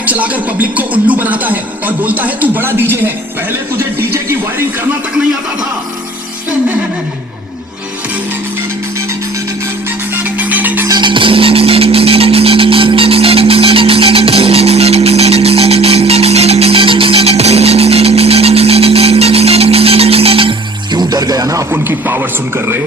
ट्रैक चलाकर पब्लिक को उल्लू बनाता है और बोलता है तू बड़ा डीजे है। पहले तुझे डीजे की वायरिंग करना तक नहीं आता था। क्यों डर गया ना अपन की पावर सुनकर रे?